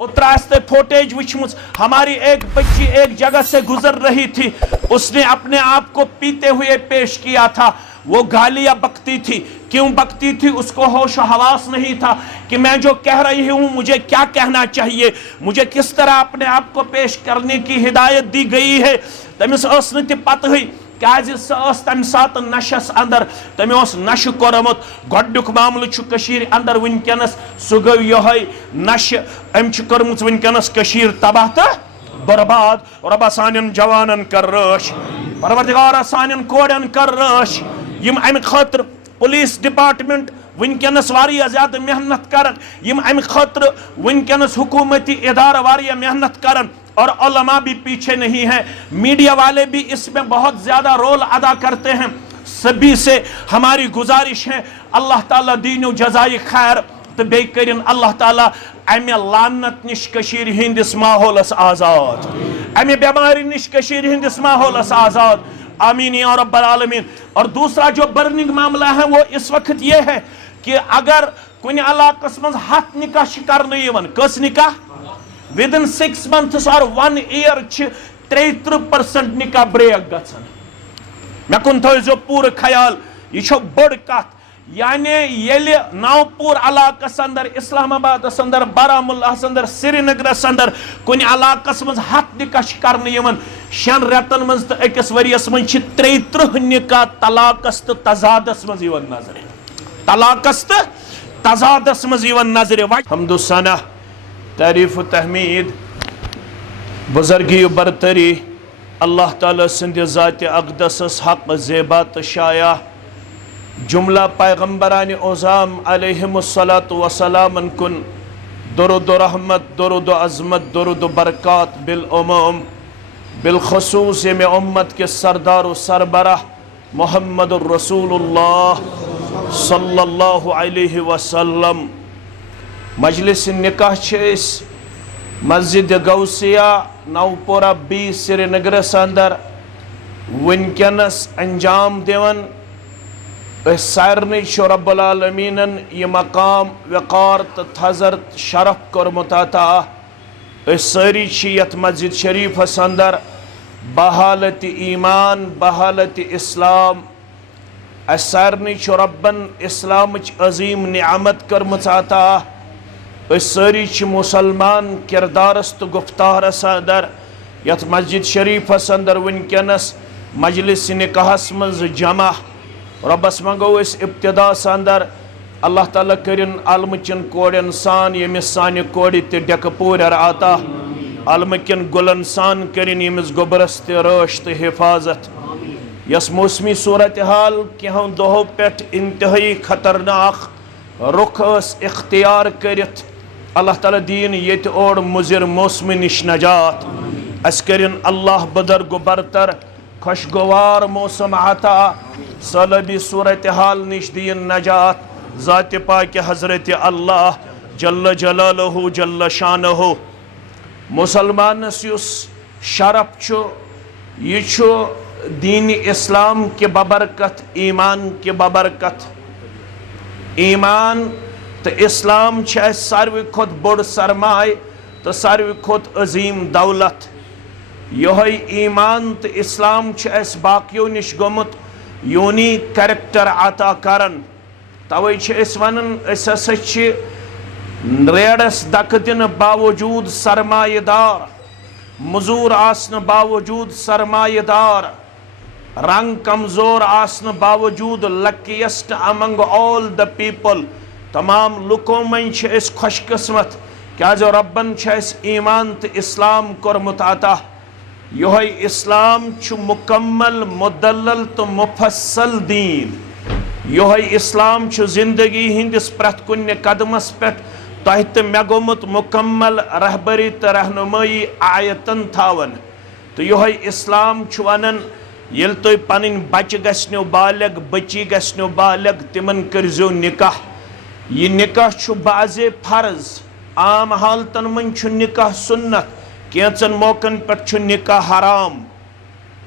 उतरास्ते footage वुचमुच हमारी एक बच्ची एक जगह से गुजर रही थी, उसने अपने आप को पीते हुए पेश किया था। वो गालियां बकती थी। क्यों बकती थी? उसको होश हवास नहीं था कि मैं जो कह रही हूं मुझे क्या कहना चाहिए, मुझे किस तरह अपने आप को पेश करने की हिदायत दी गई है। तमिस पत हुई क्या तम सात नशस अंदर तमें नश कोरमुत। गोडुक मामल अंदर वनकस सह गो ये नश अम कर्मुत वनकस तबाह तो बर्बाद। रबा सान जवानन कर रश, परवरदिगार सान कोड़न कर रश। यम अमि खतर पुलिस डिपार्टमेंट वनकस वारिया ज्यादा मेहनत करन, यम अमि खतर वनकस हुकूमती इदारा वारिया मेहनत करन और उलमा भी पीछे नहीं है। मीडिया वाले भी इसमें बहुत ज्यादा रोल अदा करते हैं। सभी से हमारी गुजारिश है अल्लाह ताला दीनो जज़ाई खैर तो बे करिन अल्लाह ताला अमे लानत निश कशीर हिंदिस माहौलस आजाद, अमे बीमारी निश कशीर हिंदिस माहौलस आजाद। आमीन या रब्बल आलमीन। और दूसरा जो बर्निंग मामला है वो इस वक्त ये है कि अगर कुछ इलाकस मज 7 निकाह कर कस निकाह विदिन 6 months और 1 year 33% निकाह ब्रेक गन। मे कुन थो पूर ख्याल यह बड़ कत यानी ये नवपुर इलाकस अंदर इस्लामाबाद अंदर बारामुल्ला अंदर श्रीनगर अंदर कुन इलाकस मज 7 निकाह कर 6 रेतन मज तो अकिस वरियस मज 33 निकाह तलाकस तो तजादस मज नजर, तलाकस तो तजादस मज नजर। हमदुसना तारीफ तहमीद बुजुर्गी बरतरी अल्लाह ताला सिंध ज़ात अक़दस हक ज़ेबा तो शाया जुमला पैगम्बरान ओज़ाम अलैहिमुस्सलातु वस्सलाम कुन दुरूद रहमत दुरूद अज़मत दुरूद बरक़ात बिल उमूम बिलख़ुसूस में उम्मत के सरदार व सरबराह मुहम्मदुर रसूलुल्लाह सल्लल्लाहु अलैहि वसल्लम। मजलिस निकाह मस्जिद गौसिया नवपुरा 20 श्रीनगर अंदर वनकस अंजाम दिवन। सारन रब्बुल आलमीनन यह मकाम वक़ार तो हज़रत शरफ कोरमुत अता। सारी यथ मस्जिद शरीफस अंदर बहालत ईमान बहालत इस्लाम सारन रब्बन इस्लाम अजीम नियामत कर्मच अता। सारी मुसलमान किरदारस तो गुफ्तारस अंदर यथ मस्जिद शरीफस अंदर वनकस मजलिस निकाहस मज जमा। रबस मंगो इस इब्तिदास अंदर अल्लाह ताला करिन अलमचन कोड़न सान यमिस सानि कोड़ि ते डेक पूर आता, अलमकिन गुलन सान करिन यमिस गोबरस ते रश ते हिफाजत। यस मौसमी सूरत हाल कहो दोहो पेट इंतहाई खतरनाक रुख इख्तियार करित अल्लाह ताला दीन ये और मुजिर मौसम निश नजात। अस करिन अल्लाह बदर बरतर खुशगवार मौसम आता, सलबी सूरत हाल निश दीन नजात। ज़ात पाक हज़रत अल्लाह जल्ल जलालहु जल्ल शानहु। मुसलमानस युस शरफ यह दीन इस्लाम के बबरकत ईमान के बबरकत। ईमान तो इस्लाम सारवी खोत बड़ सरमाय तो सारवी खोत अजीम दौलत। यह ईमान तो इस्लाम बाकियों निश गोमुत यूनिक कैरेक्टर अता करन। तवे वन रेडस दक दिन बावजूद सरमायेदार, मजूर आसन बावजूद सरमायेदार, रंग कमजोर आसन बावजूद luckiest among all the people तमाम लुकों में खुशकिस्मत क्या जो रब्बन ईमान तो इस्लाम कोरमुत अता। यह इस्लाम मुकम्मल मुदल्लल तो मुफस्सल दीन। यह इस्लाम जिंदगी हिंदिस प्रत कुन कदमस पे तह तो मे गोमुत मुकम्मल रहबरी तो रहनुमाई आयतन थावन। तो यह इस्लाम वनान ये तुम पन बच्चे गो बालिग बच्ची गो बालिग तिमन करजो निकाह। यह निकाह बाज़े फर्ज, आम हालतन मन निकाह सुन्नत, कैंचन मौकन पे निकाह हराम।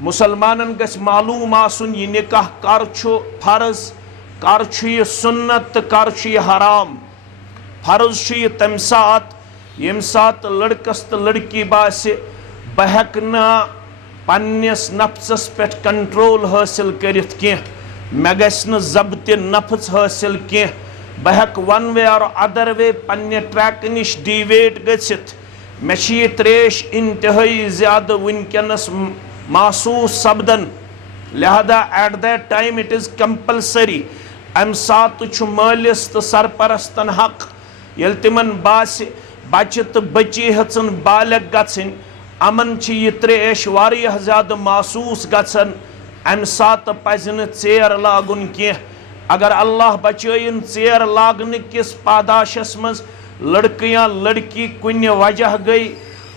मुसलमानन गस मालूम आसुन यह निकाह कर फर्ज कर यह सुन्नत कर यह हराम। फर्ज यह तम सात यम सात लड़कस तो लड़की बासे बह हेक ना पन्निस नफ्सस पे कंट्रोल हासिल करित कह मे गस न ज़ब्त नफ्स हासिल कह बह हेक वन वे और अदर वे पन्ने ट्रैक निश डिवेट गसित मे ये त्रेश इंतहाई ज़्यादा वनकनस महसूस सपदन लिहाजा at that time it is compulsory um सात मालिस तो सरपरस्तन हक ये तिमन बासे बच्चे तो बच्ची हन बालग गन अमन यह त्रेश वारियाह ज़्यादा महसूस गन अम सात पज ेर लागुन कह अगर अल्लाह बचयन ेर लागन किस पादाशस मज लड़के या लड़की कुन वजह गई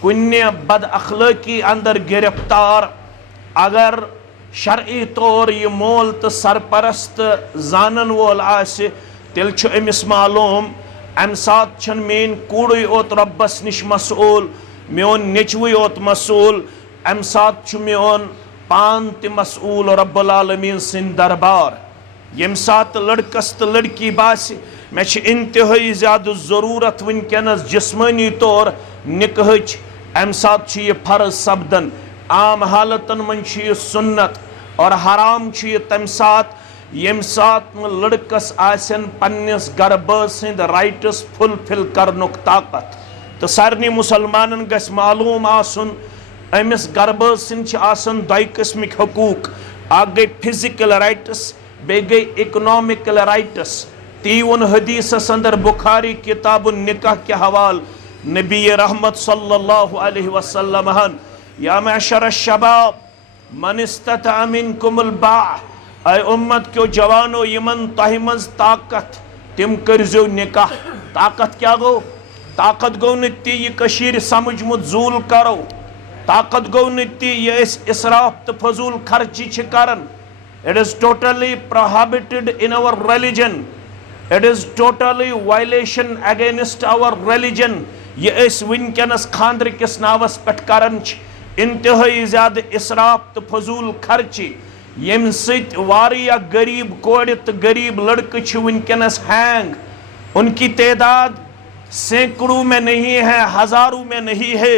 कुन बद अखलाकी अंदर गिरफ्तार अगर शरई तौर यह मोल तो सरपरस्त जानन वोल आसे तेल अमिस मालूम अम सात मेन कूड़ योत रब्बस निश मसूल मोन नेचवु योत मसूल अम सात मोन पान त मसूल रब्बुल आलमीन सिंद दरबार यम सात लड़कस तो लड़की बासे मे इंतहाई ज़्यादा ज़रूरत वनकनस जिस्मानी तौर निकाहच अम सात यह फर्ज सपदन आम हालतन मन सुन्नत और हराम तम सात यम सात लड़कस आसन पन्निस गरबा सिंद राइट्स फुलफिल करनुक ताकत तो सारनी मुसलमानन गस मालूम आसन अमिस गरबा सिंद आसन दो किस्मिक हकूक अख गई फिजिकल राइट्स बे गई इकनॉमिकल राइट्स ती वोन हदीस अंदर बुखारी किताब निकाह के हवाल नबी रहमत सल्लल्लाहु अलैहि वसल्लम या मअशर शबाब मन इस्तता मिनकुमुल बाअ ऐ उम्मत क्यों जवानो यमन तह मज ताकत तिम करजो निकाह ताकत क्या गो ताकत गो न ती यह कशीर समझ मुजूल करो ताकत गो न ती यह इसराफ तो फजूल खर्ची करन it is totally prohibited in our religion it is totally violation against our religion यह वनकनस खानदर किस नावस पे करन इंतहाई ज़्यादा इसराफ तो फजूल खर्ची यम सरिया गरीब कोड़ तो गरीब लड़के वनकनस हैंग उनकी तादाद सैकड़ों में नहीं है हजारों में नहीं है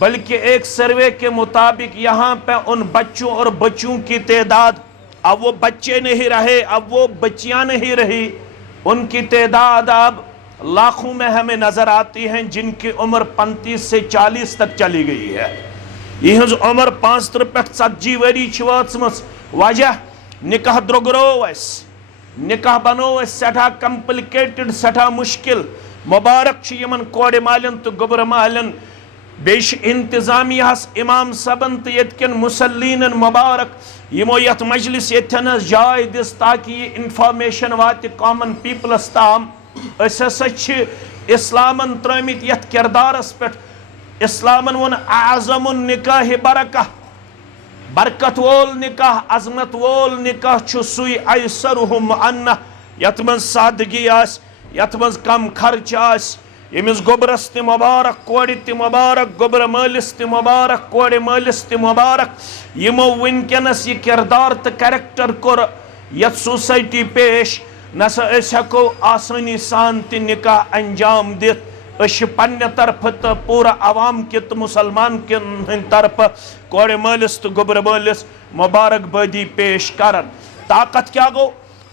बल्कि एक सर्वे के मुताबिक यहाँ पे उन बच्चों और बच्चों की तादाद अब वो बच्चे नहीं रहे अब वो बच्चियां नहीं रही उनकी तादाद अब लाखों में हमें नजर आती हैं जिनकी उम्र 35 से 40 तक चली गई है यह उम्र 35 पे 40 वरी वजह निकाह द्रोगरो निकाह बनो सठा कम्प्लिकेटेड सठा मुश्किल मुबारक यमन कोड़ मालन तो गोबर मालन बेश इंतजामिया इमाम सबन तो यन मुसल्लीन मुबारक यमो यथ मजलिस यन जाय दिस ताकि यह इंफॉर्मेशन वात कॉमन पीपलस ताम इस्लामन त्रमित यथ किरदारस पे इस्लामन वोन आज़मुन निकाह बरकह बरकत वोल निकाह अजमत वोल निकाह सुई ऐसरुहुम अन्ना यथ मज सादगी आस यथ मज कम खर्च आस यमिस गोबरस ति मुबारक कोड़ ति मुबारक गोबर मालिस ति मुबारक कोड़ मालिस ति मुबारक यमो वनकनस यह किरदार तो कैरेक्टर कोर यथ सोसाइटी पेश नसा हेको आसानी सान ति निकाह अंजाम दित पन्ने तरफ तो पूरा अवाम के तो मुसलमान के तरफ कोड़ मालिस तो गोबर मालिस मुबारकबादी पेश करन ताकत क्या गो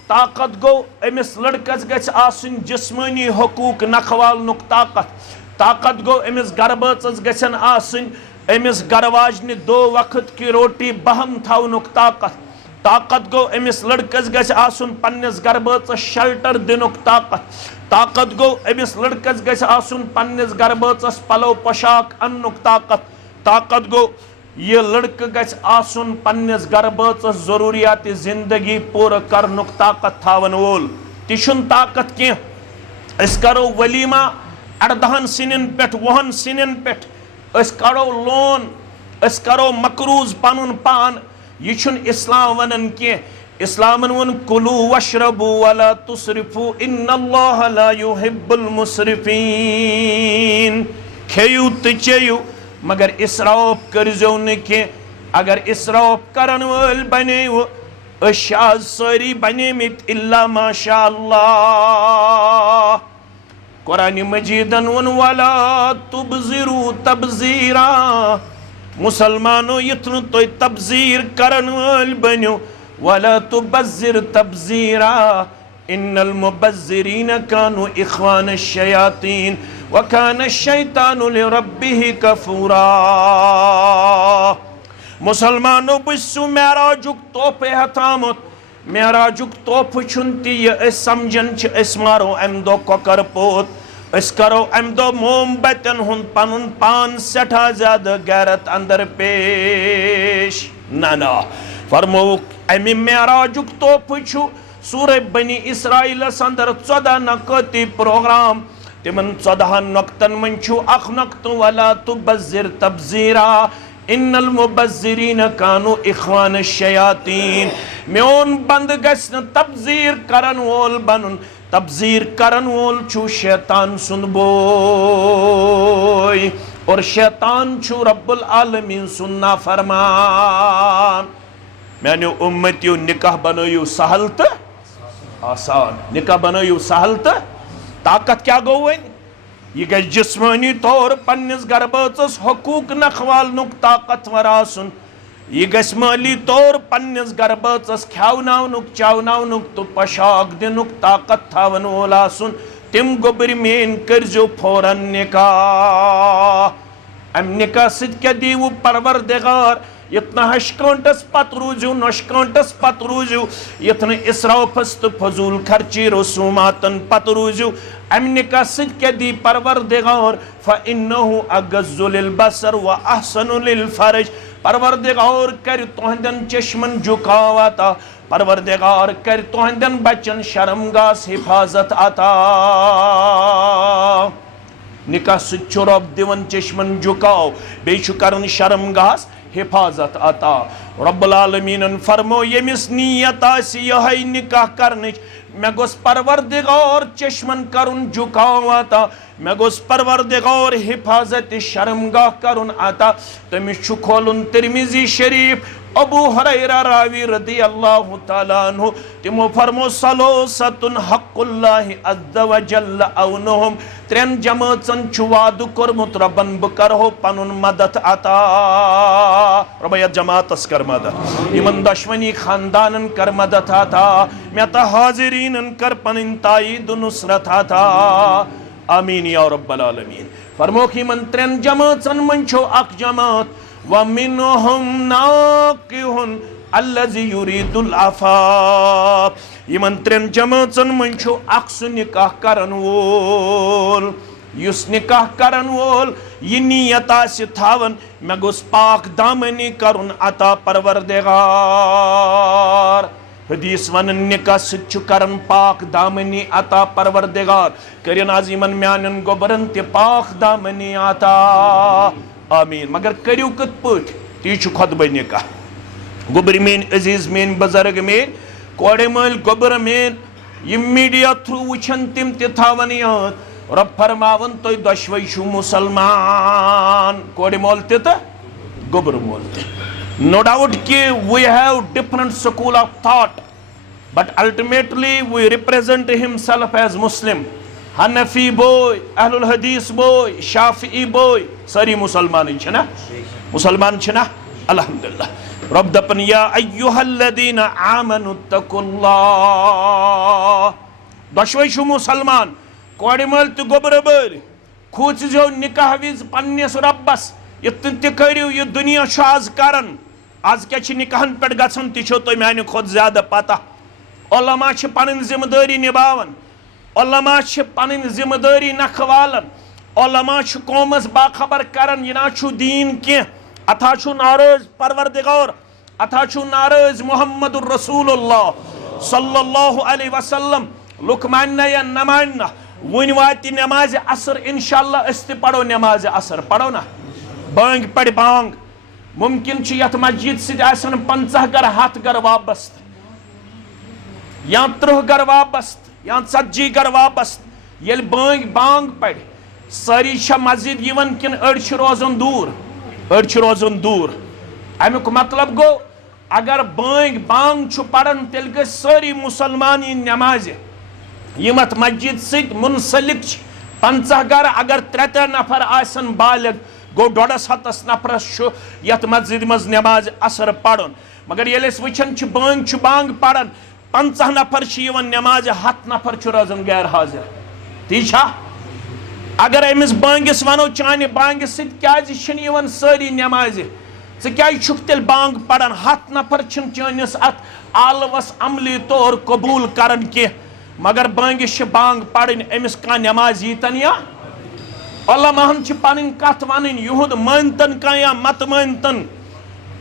ताकत गो अमिस लड़कस गछ आसुन जिस्मानी हकूक नखवालनुक ताकत गो अमिस गरबाचस गछन आसुन अमिस गरवाजन 2 वक्त की रोटी बहम थावनुक ताकत गो अमिस लड़कस गछ आसुन पन्निस गरबाचस शेल्टर दिनुक ताकत गो अमिस लड़कस गछ आसुन पन्निस गरबाचस पलो पोशाक अन्नुक ताकत गो यह लड़का गछ आसुन पन्निस गरबाचस जरूरियात जिंदगी पूरा करनुक ताकत थावन वोल तिशुन ताकत कह अस करो वलीमा 18 सिनन पे 20 सिनन पे अस करो लोन अस करो मकरूज पनुन पान यह इस्लाम वनन कह इस्लामन वन कुलू वशरबू वला तुसरिफू इन्नल्लाह ला युहिब्बुल मुसरिफीन खेयू तो चेयू मगर इसराफ करजो न कि अगर इसराफ करन वल बने सारी बने मित इल्ला माशा अल्लाह कुरान मजीदन वन वाला तुबज़िरू तबज़ीरा मुसलमानो यथन तो तबज़ीर करन वाल बनो वाला तुबज़िर तबज़ीरा इन्नल मुबज़्ज़िरीन कानु इख्वान शयातीन व कान शैतानु लिरब्बिहि कफूरा। मुसलमानो बिस्सु मेराजुक तोहफे हथामुत मेराजुक तोहफे छुनती ये समझन छ इस मारो अम दो कोकर पोत इस करो अम दो मोमबतन हुन पनुन पान सठा ज्यादा गैरत अंदर पेश ना फरमो अमि मेराजुक तोहफे छु सूरह बनी इसराइल अंदर 14 नकती प्रोग्राम तिमन 14 नक्तन मन छु अख नक्त वला तुबज़िर तबज़ीरा इन्नल मुबज़्ज़िरीन कानु इख्वान शयातीन मेन बंद गस्न तबज़ीर करन वोल बनन तबज़ीर करन वोल छु शैतान सुन बोय और शैतान छु रब्बुल आलमीन सुन्ना फरमान। मैंने उम्मतियों निकाह बनोयु सहल तो आसान निकाह बनोयु सहल तो ताकत क्या गो वन यह गई जिस्मानी तौर पन्निस गरबाचस हकूक नखवाल नुक ताकतवर आसन यह गस माली तौर पन्निस गरबाचस खवनावनुक चावनावनुक तो पशाक दिनुक ताकत थावन वोल आसन तिम गोबर मेन करजो फौरन निकाह अम निकाह सिद क्या दीवु परवरदिगार इतना हशकांटस पत रूजू नशकांटस पत रूजू इतना इसराफस तो फजूल खर्ची रसूमातन पत रूजू अमन का सिद के दी परवरदिगार फ़इन्नहु अगज़्ज़ु लिलबसर व अहसनु लिलफरज परवरदिगार कर तोहंदन चश्मन झुकाव अता परवरदिगार कर तोहंदन बचन शर्मगास हिफाजत अता निकाह सिद छु रब दिवन चश्मन झुकाव बेचु करन शर्मगास हिफाजत अता। रब्बुल आलमीन फरमो यमिस नियत आसि यही निकाह करनिच मे गोस परवरदिगार चश्मन करुन झुकाव अता मे गोस परवरदिगार हिफाजत शर्मगाह करुन अता तमिस छु खोलुन तिरमिजी शरीफ अबू हुरैरा रावी रदियल्लाहु ताला अन्हु तिमो फरमो सलोसतुन हक़्क़ुल्लाहि अज़्ज़ व जल्ल औनुहुम त्रेन जमातन छु वादु कोरमुत रबन बकरहो पनुन मदद अता रबया जमातस कर मदद इमन दुश्मनी खानदानन कर मदद अता मेता हाजिरीनन कर पनिन ताईद नुसरत अता आमीन या रब्बल आलमीन। फरमो कि मन त्रेन जमातन मन छु अक जमात वमिनहुम नाकिहुन अल्लज़ी युरीदुल अफ़ाफ़ यमन त्रेन जमातन मन छु अक सु निकाह करन वोल युस निकाह करन वोल यह नियत आसि थावन मे गोस पाक दामनी करुन अता परवरदिगार हदीस वनन निकाह सिद छु करन पाक दामनी अता परवरदिगार करिन आज यमन म्यानन गोबरन ते पाक दामनी अता आमीन। मगर करियो कत पट ती छु खुतबा निकाह गोबर मेन अजीज मेन बुजुर्ग मेन कोड़े मल गोबर मेन यह मीडिया थ्रू वुचन तिम ते थावन याद रब फरमावन तो दशवै छु मुसलमान कोड़े मोल ते गोबर मोल ते नो डाउट कि we have different school of thought but ultimately we represent himself as Muslim Hanafi बोय अहलुल हदीस बोय शाफी बोय सारी मुसलमान छना मुसलमान छना अल्हम्दुलिल्लाह। रब दपन या अय्युहल्लदीन आमनु तकुल्लाह दशवै छु मुसलमान कोड़े मल तो गोबर बर खूच जो निकाह विज पन्निस रब्बस इतन ते करियो ये दुनिया छु आज करन आज क्या छि निकाहन पे गछन ति छो तो माने खुद ज्यादा पता उलमा छि पन जिम्मेदारी निभावन उलमा छि पन जिम्मेदारी नखवालन उलमा छु कौमस बाखबर करन यना छु दीन के अथा छु नाराज परवरदिगार अथा छु नाराज मुहम्मदुर रसूलुल्लाह सल्लल्लाहु अलैहि वसल्लम लुक मानना या न मानना वन वाति नमाज असर इंशाअल्लाह अस्ति पढ़ो नमाज असर पढ़ो ना बांग पढ़ बांग मुमकिन छि यथ मस्जिद सिद आसन 50 घर 7 घर वाबस्त या 30 घर वाबस्त या 40 घर वाबस्त येल बांग बांग पढ़ सारी छ मस्जिद यवन किन अड़ छ रोजन दूर अमुक मतलब गो अगर बांग बांग छु पढ़न तेल गए सारी मुसलमान नमाज यम अत मस्जिद सिद मुनसलिक 50 गर अगर 3 नफर आसन बालिग गो 150 नफरस यथ मस्जिद मज नमाज असर पढ़न मगर ये वचन बांग पढ़न 50 नफर नमाज 100 नफर रोजान गैर हाजिर ती अगर अमिस बांगिस वनो चाने बांगिस सत सारी नमाज तेल बांग पढ़न 100 नफर चानिस अत आलवस अमली तौर कबूल कर मगर बांगिस बांग पढ़न अमिस कह नमाज यीतन या उलमाहन पन कत वन युहद मानतन कह या मत मानतन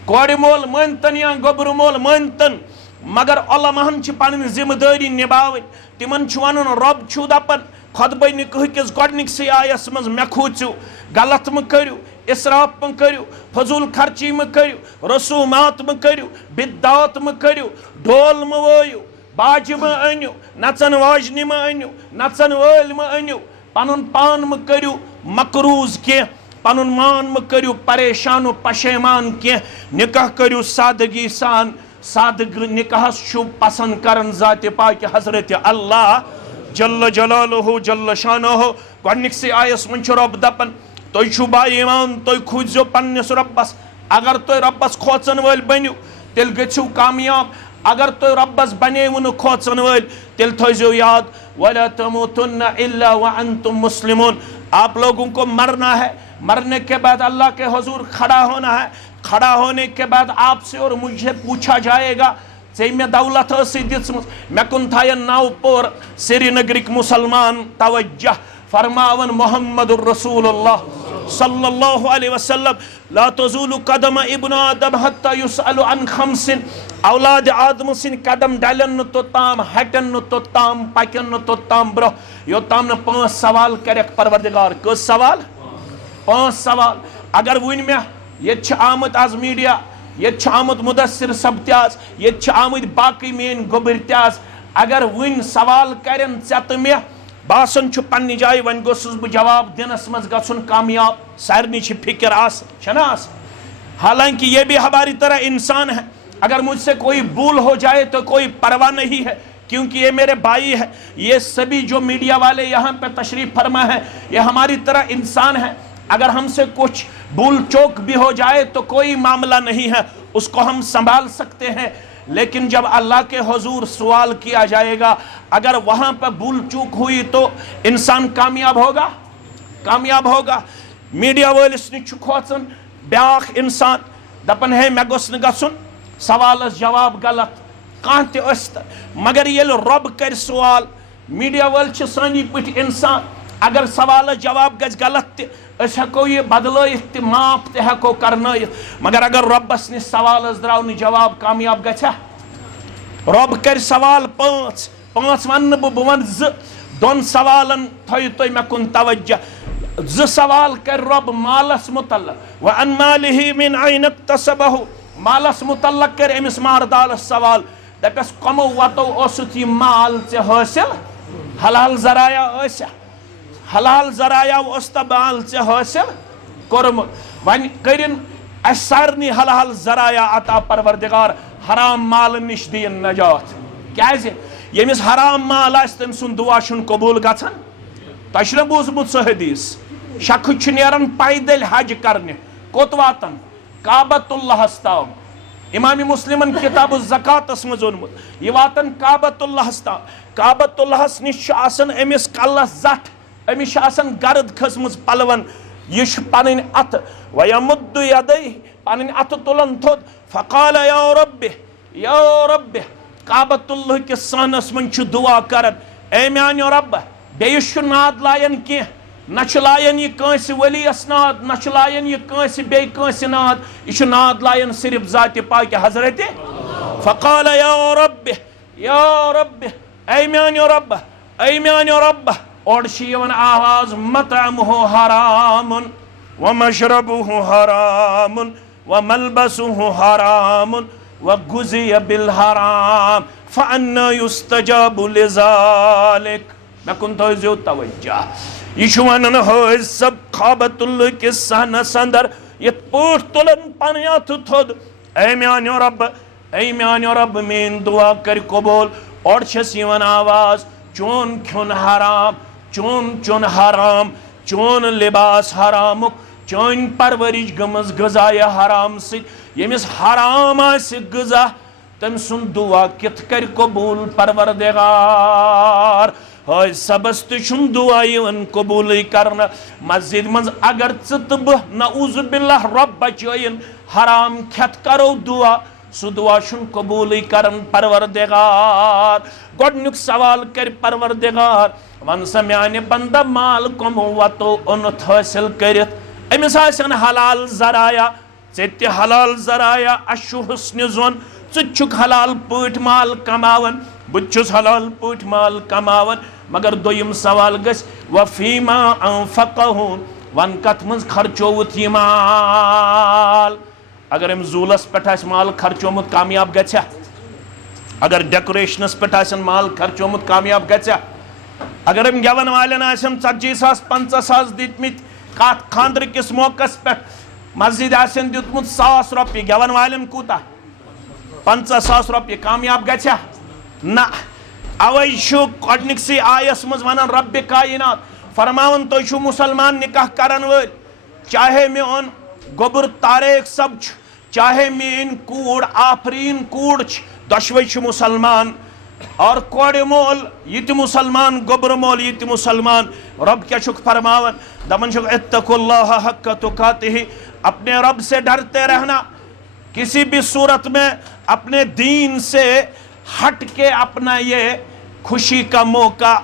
कोर मोल मानतन या गोबर मोल मानतन मगर उलमाहन पन जिम्मेदारी निभाव तिमन वन रब छु दपन खुतबे निकाह किस गोडनिकसे आयस मज मे खूचु गलत म करू इसराफ म करू फजूल खर्ची म करू रसूमात म करू बिदात म करू ढोल म वयू बाज म अनु नचन वाजनी म अनु नचन वल म अनु पनुन पान म करू मकरूज के पनुन मान म करू परेशान पशेमान के निकाह करू सादगी सान सादग निकाह छु पसंद करन जाते पाक हजरत अल्लाह जल्ल जलालुहु जल्ल शानुहु गोडनिकसे आयस मन रब दपन तुय छु बा ईमान तुय खोजो पन्नस रब्बस अगर तुय रब्बस खोचन वल बनियो तेल गछु कामयाब अगर तुय रब्बस बनेव न खोचन वल तेल थोजो याद वला तमुतुन्ना इल्ला व अंतुम मुस्लिमून आप लोगों को मरना है मरने के बाद अल्लाह के हुजूर खड़ा होना है खड़ा होने के बाद आपसे और मुझे पूछा जाएगा मे दौलत मे कुन थायन नाव पोर श्रीनगरिक मुसलमान तवज्जह फरमावन मोहम्मदुर रसूलुल्लाह सल्लल्लाहु अलैहि वसल्लम ला तज़ूलु कदम इब्न आदम हत्ता युसअलु अन खमसिन औलाद आदम सिन कदम डालन तो ताम हटन तो ताम पकन तो ताम ब्रो यो ताम न 5 सवाल करक परवरदिगार कस सवाल 5 सवाल अगर वन मे ये आमत आज मीडिया ये आमुत मुदस्सिर सब त्याज ये आमुत बाकी मेन गोबर त्याज अगर वन सवाल करन चत मे बासन पन्नी जाय वन गोसुस बह जवाब दिनस मज गछुन कामयाब सारनी फिक्र आस हालांकि ये भी हमारी तरह इंसान है अगर मुझसे कोई भूल हो जाए तो कोई परवाह नहीं है क्योंकि ये मेरे भाई है ये सभी जो मीडिया वाले यहाँ पे तशरीफ फरमा है ये हमारी तरह इंसान है अगर हमसे कुछ भूल चूक भी हो जाए तो कोई मामला नहीं है उसको हम संभाल सकते हैं लेकिन जब अल्लाह के हुजूर सवाल किया जाएगा अगर वहाँ पर भूल चूक हुई तो इंसान कामयाब होगा मीडिया वालिस खोचन ब्याख इंसान दपन है मे गोस न गछुन सवालस जवाब गलत कह त मगर ये रब कर सवाल मीडिया वाल सानी पट इंसान अगर सवाल जवाब गज गलत हको ये बदल माफ तको कर मगर अगर रब्बस निश सवाल द्राव न जवाब कामयाब गछा रब कर सवाल 5 वन बह वन 2 सवालन थो तुम मे कुन तवज्जह 2 सवाल कर रब मालस मुतल्लक व अन मालिही मिन ऐन इक्तसबहु मालस मुतल्लक कर अमिस मारदालस सवाल दपस कमो वतो ओसुत यह माल ऐ हासिल हलाल जराया माल ऐ हासिल कोरमुत वन करिन सारनी हलाल जराया अता परवरदिगार हराम माल निश दिन नजात क्या यमिस हराम माल तम सुन दुआ कबूल गछन तह बूजमुत सह हदीस शख नेरन पैदल हज करने कोत वातन काबतुल्लाहस ताम इमाम मुस्लिमन किताब ज़कातस मज ओनमुत यह वातन काबतुल्लाहस ताम काबतुल्लाहस निश अमिस कलस जठ अमिस गर्द खसमज पलवन यह पन अत वयमुद्दु यदै पन अत तुलन थोद फ़क़ाल या रब्बि काबतुल्लाह के सहनस मन दुआ करन ए म्यानो रब बेयु नाद लायन कह न लायन यह कंस वलियस नाद न लायन यह कंस बे कंस नाद यह नाद लायन सिर्फ ज़ात पाक हजरत फ़क़ाल या रब्बि ए म्यानो रब और आवाज मतअमुहु हरामुन व मशरबुहु हरामुन व मलबसुहु हरामुन व गुज़िय बिल हराम फ़अन्ना युस्तजाबु लिज़ालिक मे कुन थो तवज्जह यह वन हो सब काबतुल्लाह के सहनस अंदर ये पोट तुलन पन अथ थोद ए म्यानो रब मेन दुआ कर कबूल और आवाज चोन खुन हराम चोन चोन हराम, चोन लिबास हराम, चोन परवरिश गमज गजाय हराम से यमिस हराम आसि गजा तम सुन दुआ कित कर कबूल परवरदिगार। हाय सबस तुम दुआ यन कबूल करना मस्जिद मज अगर बह नऊज़ बिल्लाह रब बचयन हराम खत करो दुआ सु दुआ शुन कबूल करन परवरदिगार। गोडनुक सवाल कर परवरदिगार वन सा म्याने बंदा माल कमो वतो उन्नत हासिल करित अमिस आसन हलाल जराया चे हलाल जराया अशु हुस्न जोन चुक हलाल पट माल कमावन बुचुस हलाल पट माल कमावन मगर दोयम सवाल गस वफीमा अनफकहु वन कत मज खर्चोवत ये माल। अगर हम जूलस पे माल खर्चोमुत कामयाब गया, अगर डेकोरेशनस पे माल खर्चोमुत कामयाब गया, अगर हम गवन वाले 40,000 दितमित खानदर किस मौका पे मस्जिद आसन दितमुत 100 रुपये गवन वाले कूता 50,000 रुपये कामयाब गया ना। अवै गडनिकसी आयस मज वन रब कायनात फरमावन तुम मुसलमान निकाह करन वल चाहे मे ओन गोबर तारेक सब चाहे मेन कूड़ आफरीन कूड़ दशवे मुसलमान और कोड़ मोल ये मुसलमान गोबर मोल ये मुसलमान। रब क्या फरमावन दमन इत्तकुल्लाह हक्क तुकातिही, अपने रब से डरते रहना, किसी भी सूरत में अपने दीन से हट के अपना ये खुशी का मौका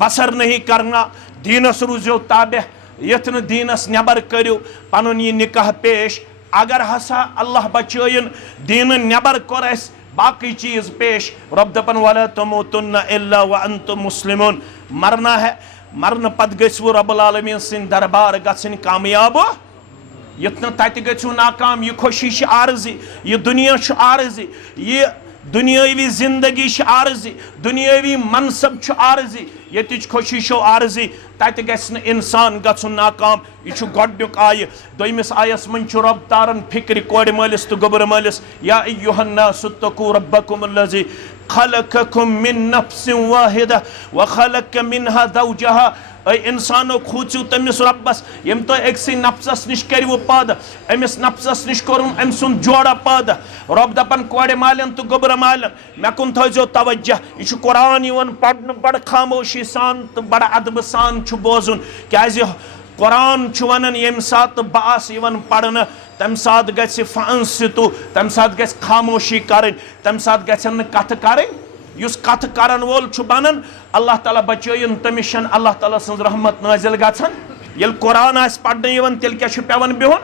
बसर नहीं करना। दीनस रूजो ताबे यथन दीनस नबर करो पन यह निकाह पेश। अगर हसा अल्लाह बचयन दीन नबर कर बाकी चीज पेश रब दपन वला तमूतुन्न इल्ला व अंतुम मुस्लिमून। मरना है, मरन पत गो रब्बुल आलमीन सिंद दरबार गन कामयाब यत तत गो नाकाम। यह खुशी आर्जी, यह दुनिया आर्जी, यह दुनियावी जिंदगी आर्जी, दुनियावी मनसब आर्जी, ये खुशी आर्जी, तत गन इंसान गन नाकाम। यह गोडनुक आय। दोयमिस आयस मन रब तारन फिक्र कोड़ मलिस तो गोबर मलिस या अय्युहन्नासु इत्तकू रब्बकुमुल्लज़ी खलक़कुम मिन नफ्सिन वाहिदा व खलक़ मिनहा ज़ौजहा। ऐ इंसानो खूचू तमिस रब्बस यम तो एकसी नफ्सस निश करिवो पैदा, अमिस नफ्सस निश करुन अम सुन जोड़ा पैदा। रब दपन कोड़े मालन तो गोबर मालन मे कुन थो तवज्जह। यह कुरान यवन पढ़न बड़ खामोशी सान तो बड़ अदब सान बोजुन क्या कुरान वन यम सात बास पढ़न तम सात गि फंसितु, तम सात गि खामोशी कर, तम सात गन कथ कर। युस कथ करन वोल बनन अल्लाह ताला बचयन तमिश अल्लाह ताला सज रहमत नाजिल गछन। येल कुरान आस पढ़न यवन तेल क्या पेवन बिहुन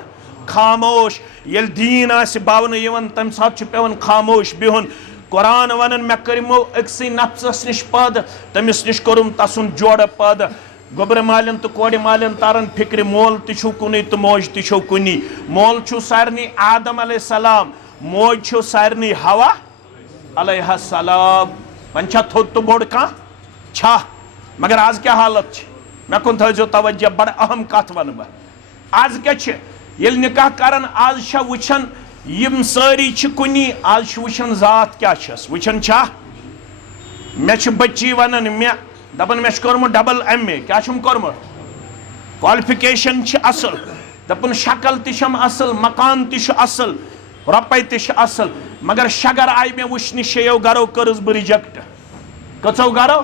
खामोश, येल दीन आस बावन यवन तम सात पेवन खामोश बिहुन। कुरान वनन मे करमो अक्सी नफ्सस निश पैदा, तमिस निश करुम तसुन जोड़ पैदा। गोबर मालन तो कोड़ मालन तारन फिक्र मोल तु कुनी तो मौज तु कुनी। मोल सारनी आदम अलैहिस्सलाम, मौज सारनी हवा अलैहिस्सलाम। वन थोद तो बोड़ कह छा, मगर आज क्या हालत मे कुन थो तवज्जह बड़ अहम कथ वन बह। आज क्या ये निकाह करन आज वुचन यम सारी कुनी, आज वुचन जात क्या वुचन छा। मे बच्ची वन मे दपन मे कर्मुत डबल MA क्या कर्मुत क्वालिफिकेशन असल, दपन शक्ल तम असल, मकान तसल, रुपये तसल, मगर शगर आई मे वुचन 6 गरो कर्स बह रिजेक्ट। कचो गरो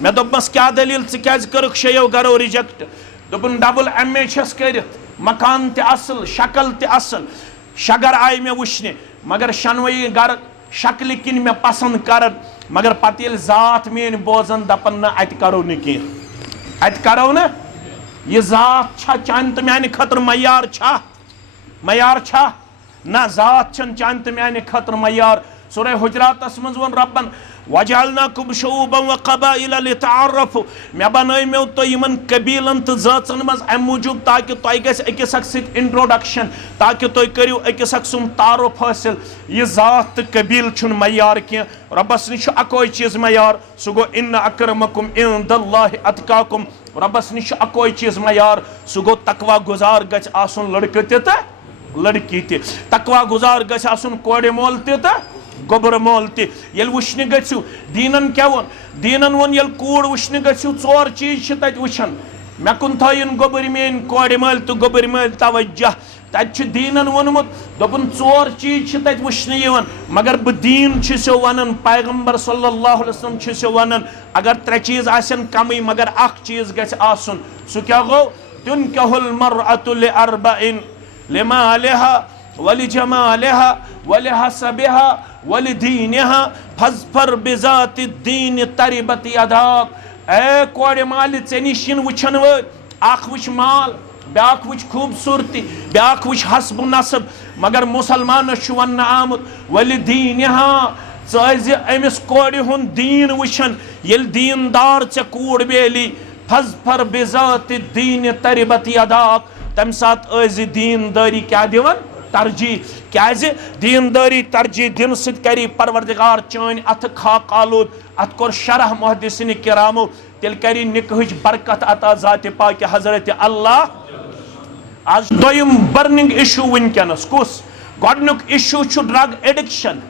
मे दोपस क्या दलील क्या कर 6 गरो रिजेक्ट। दोपन डबल MA कर, मकान तसल, शक्ल तसल, शगर आई मे वुचन, मगर शनवई गर शक्ल किन मे पसंद कर, मगर पत जात मेन बोजन दपन न अत करो न कह, अत करो न यह जात चान तो माने खतर मयार मयार ना जात चान तो माने खतर मयार। सूरह हुजरातस मज वन रब्बन वजअलनाकुम शुऊबन व क़बाइल लितअर्रफू, मे बनाइमो तो यमन कबीलन तो जातन मज अम मूजूब ताकि तुह गस अकिस अक सत इंट्रोडक्शन, ताकि तुह करियो अकिस अक सुन तारुफ हासिल। यह जात कबील छुन मयार कह, रब्बस निश अकोई चीज मयार, सह गो इन्न अक्रमकुम इंदल्लाहि अतकाकुम। रब्बस निश अकोई चीज मयार, सह गो तकवा गुजार गछ आसुन लड़के ते लड़की ते, तकवा गुजार गछ आसुन कोड़े मोल ते गोबर मोल तेल वुश्न गु दीनन क्या वोन दीनन वोन यल कूड़ वुश्न गु 4 चीज तत वुछन मे कुन थयन गोबर मेन कोड़ मल तो गोबर मल तवज्जह तत दीनन वोनमुत दोपन 4 चीज तत वुश्न यवन मगर ब दीन छो वनन पैगंबर सल्लल्लाहु अलैहि वसल्लम छो वनन अगर 3 चीज आसन कमी मगर अख चीज गछ आसन सु क्या गो तुनकहुल मरअतु लिअरबइन लिमालिहा वलिजमालिहा वलिहसबिहा वलिदीनिहा फज़फर बिज़ातिद्दीन तरिबत यदाक ए कोड़ माल ऐ निश वुछन वो अख वुछ माल ब्याक वुछ खूबसूरती ब्याक वुछ हसब नसब मगर मुसलमान वन आमुत वलिदीनिहा अमिस कोड़ हुन दीन वुछन येल दीनदार ऐ कूड़ बेली फज़फर बिज़ातिद्दीन तरिबत यदाक तम सात दीनदारी क्या दिवन तरजीह क्या दीनदारी तरजीह दिन सत करी परवरदिगार चान अथ खाक आलूद अथ कोर शरह मुहद्दिसिन किरामो तेल करी निकहज बरकत अता ज़ात पाक हजरत अल्लाह आज दोयम बर्निंग इशू वनकनस कुस गोडनुक इशू छु ड्रग एडिक्शन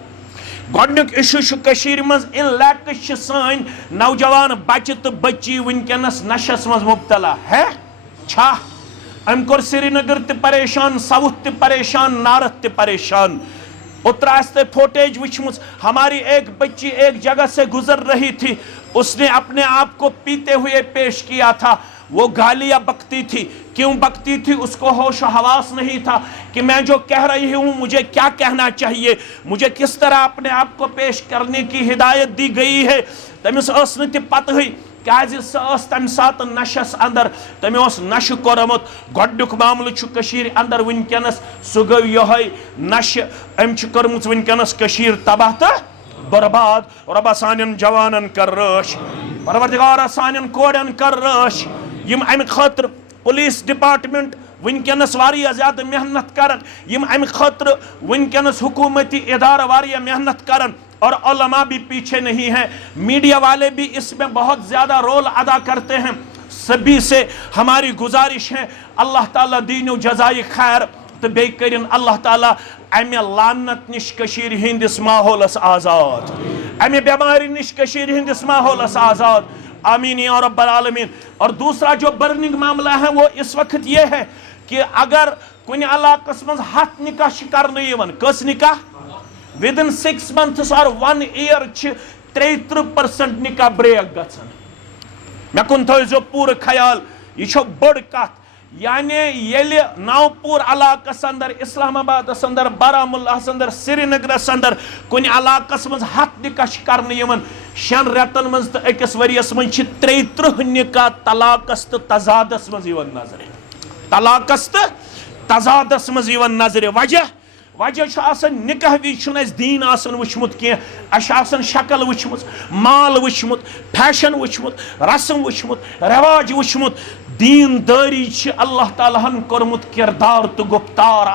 गोडनुक इशू छु कशीर मज इन लैक्स सान नौजवान बच्चे तो बच्ची वनकनस नशस मज मुब्तला है छा अम कोर श्रीनगर ते परेशान साउथ ते परेशान नारथ ते परेशान उत्तरास्ते फोटेज वुचमुस हमारी एक बच्ची एक जगह से गुजर रही थी उसने अपने आप को पीते हुए पेश किया था वो गालियां बकती थी क्यों बकती थी उसको होश हवास नहीं था कि मैं जो कह रही हूँ मुझे क्या कहना चाहिए मुझे किस तरह अपने आप को पेश करने की हिदायत दी गई है तमिस पत हुई क्या तम सात नशस अंदर तमें नश कोरमुत गोडुक मामल अंदर वनकनस सह गो ये नश अम कर्मुत वनकनस तबाह तो बर्बाद रबा सान जवानन कर रश परवरदिगार सान कोड़न कर रश यम अमि खतर पुलिस डिपार्टमेंट वनकनस वारिया ज्यादा मेहनत करन यम अमि खतर वनकनस हुकूमती इदारा वारिया मेहनत करन और उलमा भी पीछे नहीं है मीडिया वाले भी इसमें बहुत ज्यादा रोल अदा करते हैं सभी से हमारी गुजारिश है अल्लाह ताला दीनो जज़ाई खैर तो बे करिन अल्लाह ताला अमे लानत निश कशीर हिंदिस माहौलस आजाद अमे बीमारी निश कशीर हिंदिस माहौलस आजाद आमीन या रब्बल आलमीन। और दूसरा जो बर्निंग मामला है वो इस वक्त ये है कि अगर कुन इलाकस मज 7 निकाह करने यवन कस निकाह within 6 months or 1 year 33% निकाह ब्रेक गछन मे कुन थो पूरा ख्याल यह बड़ कत यानी येले नवपुर इलाकस अंदर इस्लामाबाद अंदर बारामुल्ला अंदर श्रीनगर अंदर कुन इलाकस मज 7 निकाह करने यवन 6 रेतन मज तो अकिस वरियस मज 33 निकाह तलाकस तो तजादस मज यवन नजर तलाकस तो तजादस मज यवन नजर वजह निकाह विज दीन वुचमुत कह शक्ल वुचमुत माल वुचमुत फैशन वुचमुत रस्म वुचमुत रवाज वुचमुत दीनदारी अल्लाह तालाहन कोरमुत किरदार तो गुफ्तार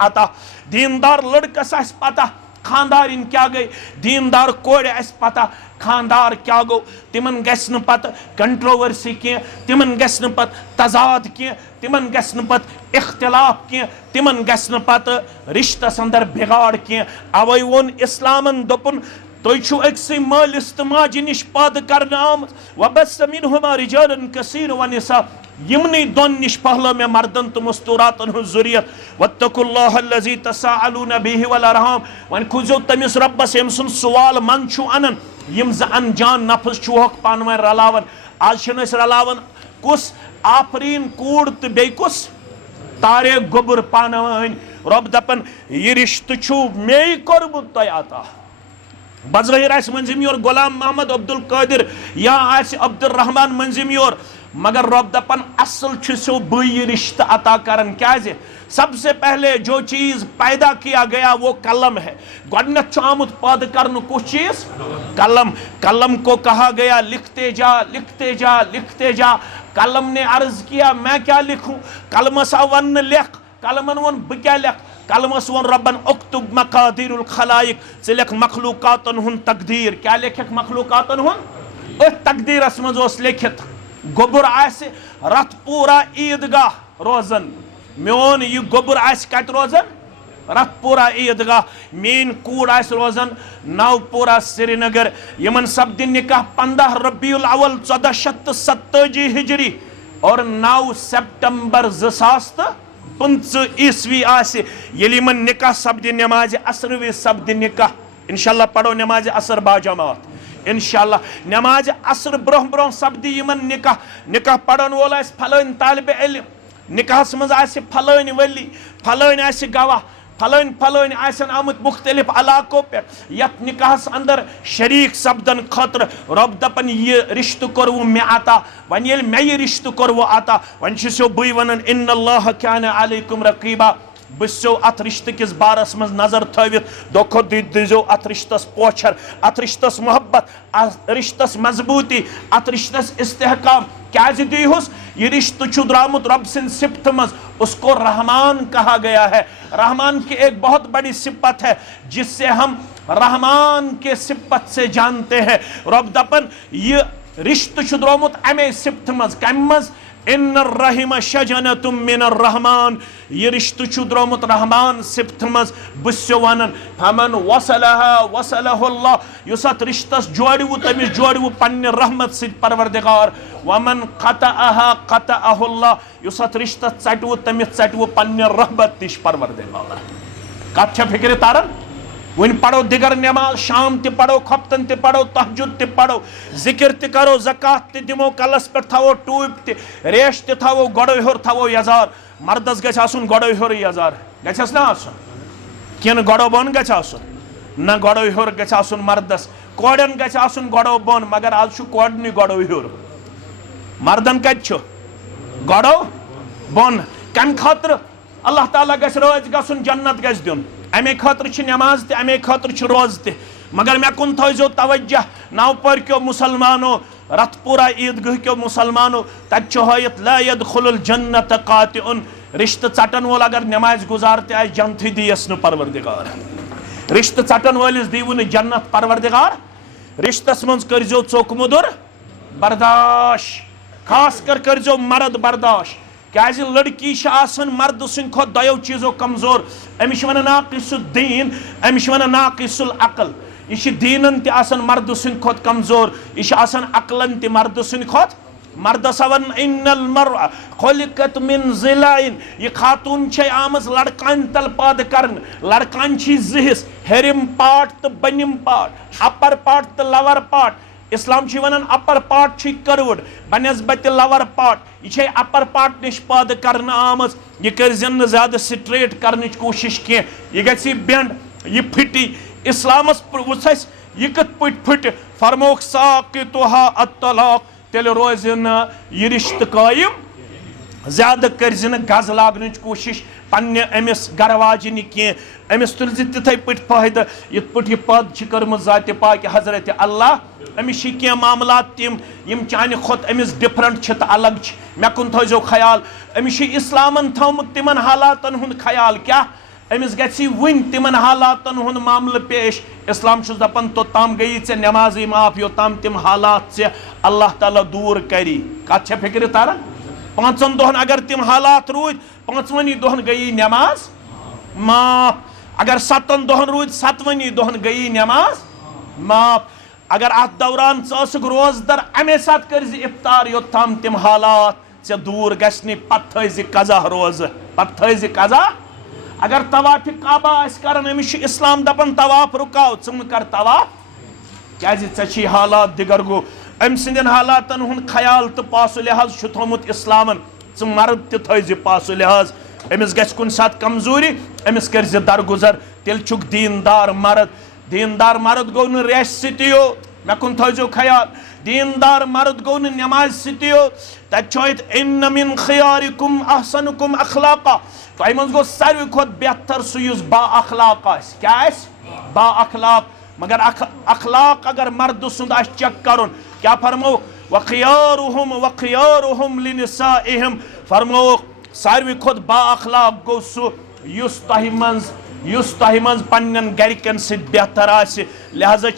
अता दीनदार लड़कस पता खानदारिन क्या गई दीनदार कोड़ पता खानदार क्या गो तिमन गस पत कंट्रोवर्सी कह तिमन गस पत तजाद कह तिमन गस पत इख्तिलाफ कह तिमन गस पत रिश्तस अंदर बिगाड़ कह अवै वोन इस्लामन दोपुन तुझु अक्सि मालिस तो माजि निश पाद करने आमत वबस मिनहुमा रिजालन कसीर व निसा यमनी दोन निश पहलो में मर्दन तो मस्तूरातन हुन जुरियत वत्तकुल्लाह अल्लज़ी तसाअलून बिही वल अरहाम वन खुजो तमिस रब्बस यमसन सवाल मन छु अनन यम ज अनजान नफस छु हक पानवन रलावन आज छनस रलावन कुस आफरीन कूड़ तो बे कुस तारे गोबर पानवन रब दपन ये रिश्त छु मे कोरमुत तय अता बज़ाहिर मंजिम योर गुलाम मोहम्मद अब्दुल कादिर या अब्दुल रहमान मंजिम योर मगर रब दपन असल छो बई रिश्ता अता करन क्या सबसे पहले जो चीज पैदा किया गया वो कलम है गोडनथ आमुत पद करन कुछ चीज कलम कलम को कहा गया लिखते जा लिखते जा लिखते जा कलम ने अर्ज किया मैं क्या लिखूं कलमस वन लिख कलमन वन ब क्या लिख कलमस वन रब्बन उक्तुब मकादिरुल खलाइक से लिख मखलूकातन हुन तकदीर क्या लिख मखलूकातन हुन तकदीरस मज ओस लिखित गोबर आसे रथ पूरा ईदगाह रोजन मोन यह गोबर आस कत रोजन रथपुरा ईदगाह मेन कूड़ आस रोजान नवपुरा श्रीनगर यमन सपदि निकाह 15 रबीउल अव्वल 1487 हिजरी और 9 सितंबर 2025 ईस्वी आसे यदि यमन निकाह सपदि नमाज असर वे सपदि निकाह इंशाल्लाह पढ़ो नमाज असर बाजमात इंशाल्लाह नमाज असर ब्रोह ब्रोह सपदि यमन निकाह पढ़न वोल आस फलान तालिब इल्म निकाहस मज आसे फलान वली फलान आसे गवाह फलान आसन आमुत मुख्तलिफ इलाकों पे यत निकाहस अंदर शरीक सपदन खतर रब दपन यह रिश्त कर वो मे आता वन ये मे यह रिश्त कर वो आता वन सो बी वन इन्नल्लाह कान अलैकुम रकीबा बो अत रिश्त किस बारस मज नजर थवित दोखो दो अत रिश्तस पोचर अत रिश्तस मोहब्बत अत रिश्तस मजबूती अत रिश्तस इस्तेहकाम क्या दीहुस यह रिश्त द्रामुत रब सिंद सिफत मज उसको रहमान कहा गया है। रहमान की एक बहुत बड़ी सिफत है जिससे हम रहमान के सिफत से जानते हैं। रब दपन यह रिश्त द्रामुत अमे सिफत मज कम मज इन रहिम शजनतुम मिन रहमान यह रिश्त द्रामुत रहमान सिफत मज बो वन फमन वसलहा वसलहुल्लाह युस अत रिश्तस जोड़ू तमिस जोड़ू पन्ने रहमत सिद परवरदिगार वमन क़तअहा क़तअहुल्लाह युस अत रिश्तस चटू तमिस चटू पन्ने रहमत तिश परवरदिगार। कत छ फिक्र तारन वन पढ़ो दिगर नमाज शाम ते पढ़ो खपतन ते पढ़ो तहजुद ते पढ़ो जिक्र ते करो ज़कात ते दिमो कलस पे थवो टूब ते रेश ते थवो गड़ो हर थवो यजार मर्दस गछ आसुन गड़ो हर यजार गछस ना आसुन किन गड़ो बन गछ आसुन ना गड़ो हर गछ आसुन मर्दस कोडन गछ आसुन गड़ो बन मगर आज छु कोडनी गड़ो हर मर्दन कत छु गड़ो बन कम खातिर अल्लाह ताला गछ रोज गसुन जन्नत गछ दिन अमे खतर नमाज ते अमे खतर रोज ते मगर मे कुन थो तवज्जह नवपर क्यों मुसलमानो रथपुरा ईदगाह क्यों मुसलमानो तत हयत ला यदखुलुल जन्नत कातिउन रिश्त चटन वोल अगर नमाज गुजारते आए जन्नत दियस न परवरदिगार रिश्त चटन वलिस दीवु न जन्नत परवरदिगार रिश्तस मंज करजो चोक मुदुर बर्दाश्त खास करजो मर्द बर्दाश्त क्या लड़की मर्द सिंद खो दो चीज़ों कमजोर अमिश वन नाकिसुद्दीन अमिश वन नाकिसुल अकल यह दीनन ते मर्द सिंद खो कमजोर यह अकलन ते मर्द सिंद खो मर्दस वन इन्नल मर्अ खुलिकत मिन ज़िलाइन यह खातून छे आमज लड़कान तल पाद करन लड़कान छी जिहिस हेरिम पार्ट तो बनिम पार्ट अपर पार्ट तो लवर पार्ट इस्लाम वन अपर पार्ट करवुड बनस्बत लवर पार्ट यह अपर पार्ट निश पाद कर आमज यह कर ज्यादा स्ट्रेट करने कोशिश कह यह गि बेंड यह फटी इस्लामस वस यह कत पे फट फरमोक साकितुहा अत्तलाक तेल रोज यह रिश्त कायम ज्यादा कर गज लागन कोशिश पन्ने अमिस गरवाजन कह अमिस तुल तिथे पे फायदा इत पे यह पद कर्म ज़ात पाक हजरत अल्लाह अमिस कह मामलात तिम यम चान खुद अमिस डिफरेंट तो अलग मे कुन थो ख्याल अमिस इस्लामन थोमुत तिमन हालातन हुंद ख्याल क्या अमिस गि वन तिमन हालातन हुंद मामल पेश इस्लाम दपन तोताम गई ऐ नमाजी माफ योताम तिम हालात से अल्लाह ताला दूर करी कत फिक्र तारा 5 दोहन अगर तिम हालात रूद 5वनी दोहन गई नमाज माफ अगर 7 दोहन रूद 7वनी दोहन गई नमाज माफ अगर अत दौरान रोजदर अमे सात कर इफ्तार योताम तिम हालात से दूर गि पे कजा रोज पे कजा अगर तवाफ काबा कर अमिस इस्लाम दपन तवाफ रुकाव कर तवाफ क्या हालात दिगर गो अम सिंदन हालातन हुंद ख्याल तो पास लिहाज थोमुत इस्लामन मर्द ते पास लिहाज अमिस गि कुन सात कमजोरी अमिस कर दरगुजर तेल चुक दीनदार मर्द गो न रेश सतियो मे कुन थो ख्याल दीनदार मर्द गो न नमाज सतियो तत इन मिन खियारिकुम अहसनुकुम अखलाका तो मज गो सारे खुद बेहतर सह बा अखलाक क्या बा अखलाक मगर अखलाक अगर मर्द सुंद चेक कर क्या फरमो वखियारुहुम लिनिसाइहिम फरमो सारे खुद बा अखलाक गो सुस तह मज पन्न गरकन सहित बेहतर आसि लिहाजा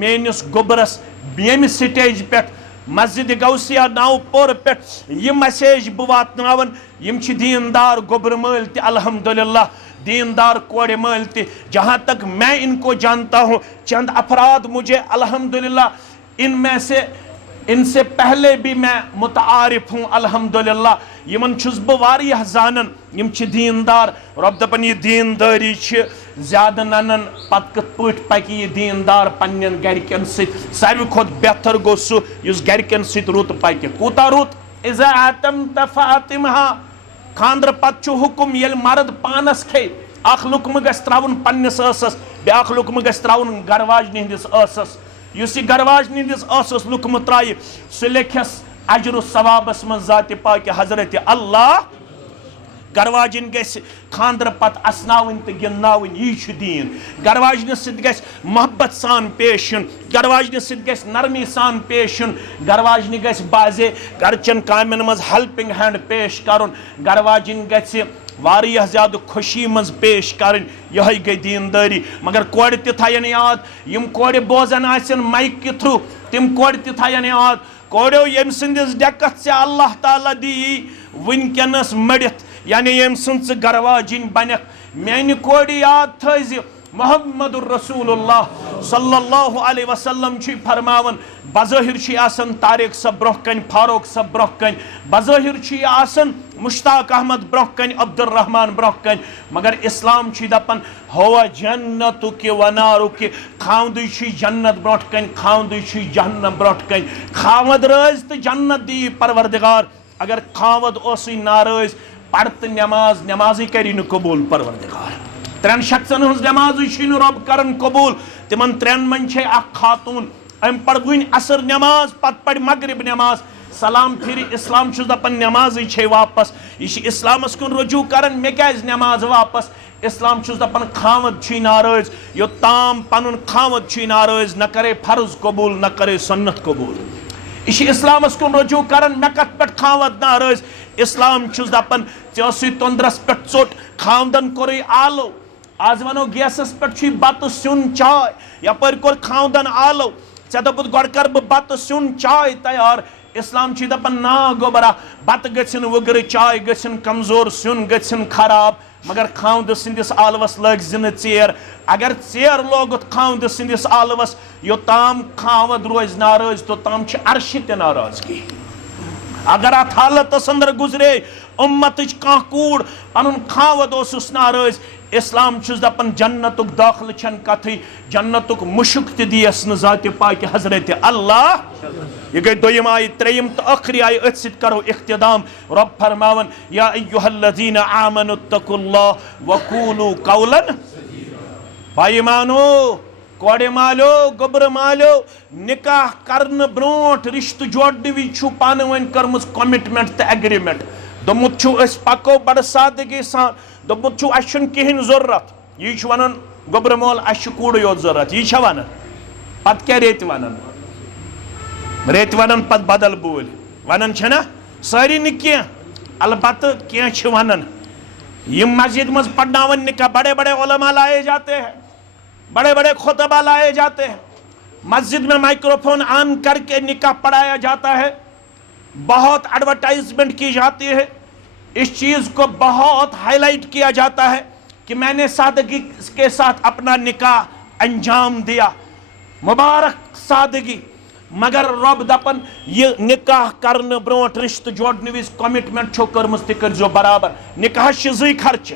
मेनिस गोबरस येम स्टेज पे मस्जिद गौसिया नावपोर पे ये मैसेज बह वातनावन यम छी दीनदार गोबर मल ते अल्हम्दुलिल्लाह दीनदार कोड़े मल ते। जहाँ तक मैं इनको जानता हूँ चंद अफराद मुझे अल्हम्दुलिल्लाह इनमें से इनसे पहले भी मैं मुतारिफ हूँ अल्हम्दुलिल्लाह यमन छुस बह वारियाह जानन यम छी दीनदार। रब दपन ये दीनदारी छ ज्यादा ननन पत कत पट पकि ये दीनदार पन्नन गरकन सत सारवी खोत बेहतर गो सु युस गरकन सत रुत पकि कूता रुत। इज़ा आतमत फातिमा खांद्र पत छु हुकुम येल मर्द पानस खे अख लुकम गस त्रावन पन्नस असस ब्याख लुकम गस त्रावन गरवाज निंदिस असस युस ये गरवाज निंदिस असस लुकम त्राय सु लेखस अजर सवाबस मन जात पाक हजरत अल्लाह गरवाजन गस खांद्र पत असनावन तो गिनावन यह दीन। गरवाजन सत गस मोहब्बत सान पेश युन गरवाजन सत गस नरमी सान पेश युन गरवाजन गस बाजे गरचन कामन मज हेल्पिंग हैंड पेश करुन गरवाजन गस वारियाह ज्यादा खुशी मज पेश करन यही गई दीनदारी। मगर कोड़ ते थायन याद यम कोड़ बोजन आसन माइक के थ्रू तिम कोड़ ते थायन याद कोड़ो यम सिंदिस डेकत से अल्लाह ताला दी वनकनस मड़ित यानी यम सिंद गरवाजिन बनक मेन कोड़ याद थज मोहम्मदुर रसूलुल्लाह सल्लल्लाहु अलैहि वसल्लम छी फरमावन बज़ाहिर छी आसन तारिक सब ब्रोह कन फारूक सब ब्रोह कन बज़ाहिर छी आसन मुश्ताक अहमद ब्रोह कन अब्दुर रहमान ब्रोह कन मगर इस्लाम छी दपन हुवा जन्नतु के वनारु के खावद छी जन्नत ब्रोह कन खावद छी जहन्नम ब्रोह कन खावद रोज तो जन्नत दी परवरदिगार अगर खावद ओसी नाराज पढ़त नमाज नमाजी करी न कबूल परवरदिगार त्रेन शख्सन हज नमाज रब करन कबूल तिमन त्रेन मन छे अख खातून अम पढ़ असर नमाज पत पढ़ मगरिब नमाज सलाम फिर इस्लाम छुस दपन नमाज छे वापस यह इस्लामस कुन रुजू करन मे क्या नमाज वापस इस्लाम छुस दपन खावद छी नाराज यो ताम पनुन खावद छी नाराज न करे फर्ज कबूल न करे सुन्नत कबूल यह इस्लामस कुन रुजू करन मे कत पे खावद नाराज इस्लाम छुस दपन चौसी तंद्रस पे चोट खावदन कोरे आलो आज वनो गैसस पे बत सुन चाय यपर कोर खावदन आलो ऐ दोपुत गोड़ कर बत सुन चाय तैयार इस्लाम छी दपन ना गोबरा बत गछन वगर चाय गछन कमजोर सुन गछन खराब मगर खावद सिंदिस आलवस लग जिन चेर अगर चेर लोगुत खावद सिंदिस आलवस योताम खावद रोज नाराज तो ताम छ अर्श ते नाराजगी अगर अत हालत अंदर गुजरे उम्मत कह कूड़ पन खावद ओसुस नाराज इस्लाम छुस दपन जन्नतुक दाखिल छन कथी जन्नतुक मुशक ते दियस न जात पाक हजरत अल्लाह ये गई दोयम आय त्रेयम तो आखिरी आय अत सित करो इख्तिदाम रब फरमावन या अय्युहल्लज़ीना आमनु तकुल्लाह वकूलू कौलन भाई मानो कोड़े मालो गोबर मालो निकाह करन ब्रोट रिश्त जोड़ने वि छु पान वन करमुस कमिटमेंट ते एग्रीमेंट दोमुत छु अस पको बड़ सादगी सान दोमुत छु अशन किहिन जरूरत यह छु वनन गोबर मोल अश कूड़ योत जरूरत यह छ वनन पत क्या रेत वनन पत बदल बोल वनन छ ना सारी न क्या अलबत्त क्या छ वनन यम मस्जिद मज पढ़नावन निकाह बड़े बड़े उलमा लाए जाते हैं बड़े बड़े खुतबा लाए जाते हैं मस्जिद में माइक्रोफोन ऑन करके निकाह पढ़ाया जाता है बहुत एडवर्टाइजमेंट की जाती है इस चीज को बहुत हाईलाइट किया जाता है कि मैंने सादगी के साथ अपना निकाह अंजाम दिया मुबारक सादगी मगर रब दपन ये निकाह करने ब्रोट रिश्त जोड़ने विज कमिटमेंट छो कर्मस ते करजो बराबर निकाह जी खर्च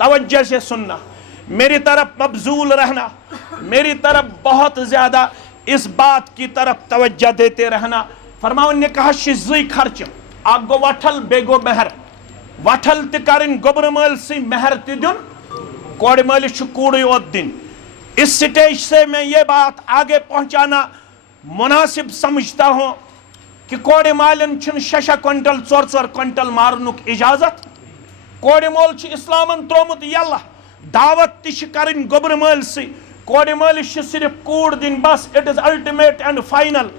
तवज्जो से सुनना मेरी तरफ मबजूल रहना मेरी तरफ बहुत ज्यादा इस बात की तरफ तवज्जो देते रहना फरमाओ निकाह जी खर्च आगो वठल बेगो महर वठल तिन गोबर मल से महर तुन कोड़ मल कूड़ योत दिन इस स्टेज से मैं ये बात आगे पहुंचाना मुनासिब समझता हूं कि कोड़ मालन 6 क्विंटल 4 क्विंटल मारनुक इजाजत कोड़ मोल इस्लामन त्रोमुत यल्ला दावत तिन गोबर मल से कोड़ मल सिर्फ कूड़ दिन बस it is ultimate and final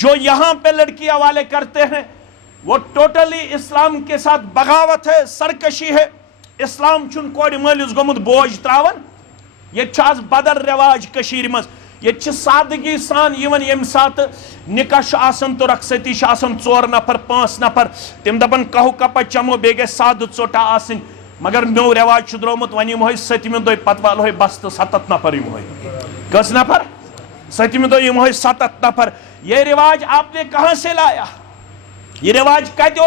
जो यहाँ पे लड़कियां वाले करते हैं वो टोटली इस्लाम के साथ बगावत है सरकशी है इस्लाम चुन कोड़ मलिस गोमुत बोझ त्रावन ये आज बदल रिवाज कशीर मज ये सादगी सान यम सात निकाह आसन तो रखसती आसन 4 नफर 5 नफर तम दपन कहू कप चमो बे गे साद चोटा आसन मगर नो रिवाज द्रोमुत वन यमो 7मि दो पत वालो बस तो 7 नफर यमो कस नफर 7मि दो यमो 7 नफर। ये रिवाज आपने कहाँ से लाया? ये रिवाज कत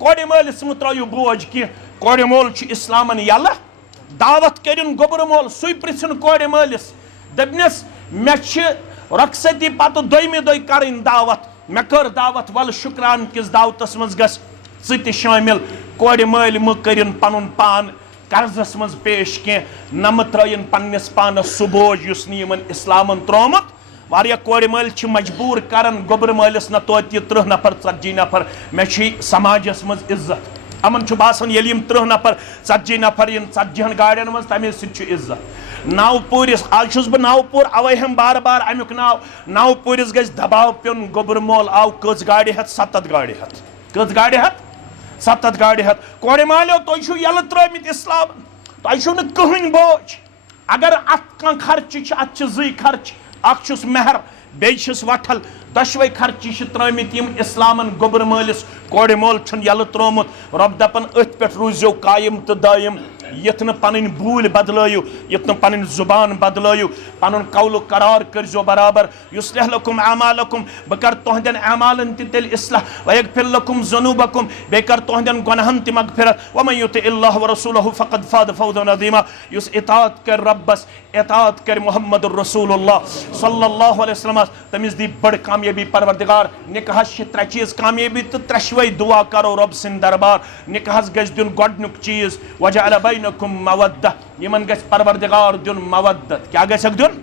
कोड़ मलिस मु त्रो बोझ कि कोड़ मोल इस्लामन यल दावत करिन गोबर मोल सु पृछन कोड़ मलिस दपनस मे रखसती पत 2मि दो करें दावत मे कर दावत वल शुक्रान किस दावतस मज गि शामिल कोड़ मल म करिन पनुन पान कर्जस मज पेश के नम त्रयन पन्निस पानस सु बोझ युस नीमन इस्लामन त्रोमुत। वारिया कोड़ मल मजबूर करन गोबर मलिस न तो 30 नफर 40 नफर मे समाजस मज इज्जत अमन बासान ये 30 नफर 40 नफर इन 40 गाड़ियन मज तमे सत इज्जत। नावपुरिस आज बह नावपुर अवे हम बार बार अमुक नाव नावपुरिस गज दबाव पेन गोबर मोल आव कस गाड़ी हथ 7 गाड़ी हथ कस गाड़ी हथ 7 गाड़ी हथ कोड़ मालो तुम यल त्रमित इस्लाम तुम कहन बोझ अगर अत खर्च अत 2 खर्च अखुस मेहर बेस वठल 2 खर्च त्रमित इस्लामन गोबर मलिस कोड़ मोल यल त्रोमुत रब दपन अथ पे रूजो कायम तो दायम यथ न पन भूल बदलो यथ न पन जुबान बदलो पन कौल करार करजो बराबर युस्लिह लकुम अमालकुम बह कर तुहदन अमालन तेल इस्लाह वयगफिर लकुम ज़ुनूबकुम बे कर तुहदन गुनाहन त मगफिरत वमन युतिइल्लाह व रसूलहु फक़द फाज़ फौज़न अज़ीमा युस इताअत कर रब्बस इताअत कर मुहम्मदुर रसूलुल्लाह सल्लल्लाहु अलैहि वसल्लम तमिस दी बड़ कामयाबी परवरदिगार निकाह 3 चीज कामयाबी तो 3 दुआ करो रब सिंह दरबार निकाह गज दिन गोडनुक चीज वजअल बैनकुम मवद्दा यमन गज परवरदिगार दिन मवद्दत क्या गज दिन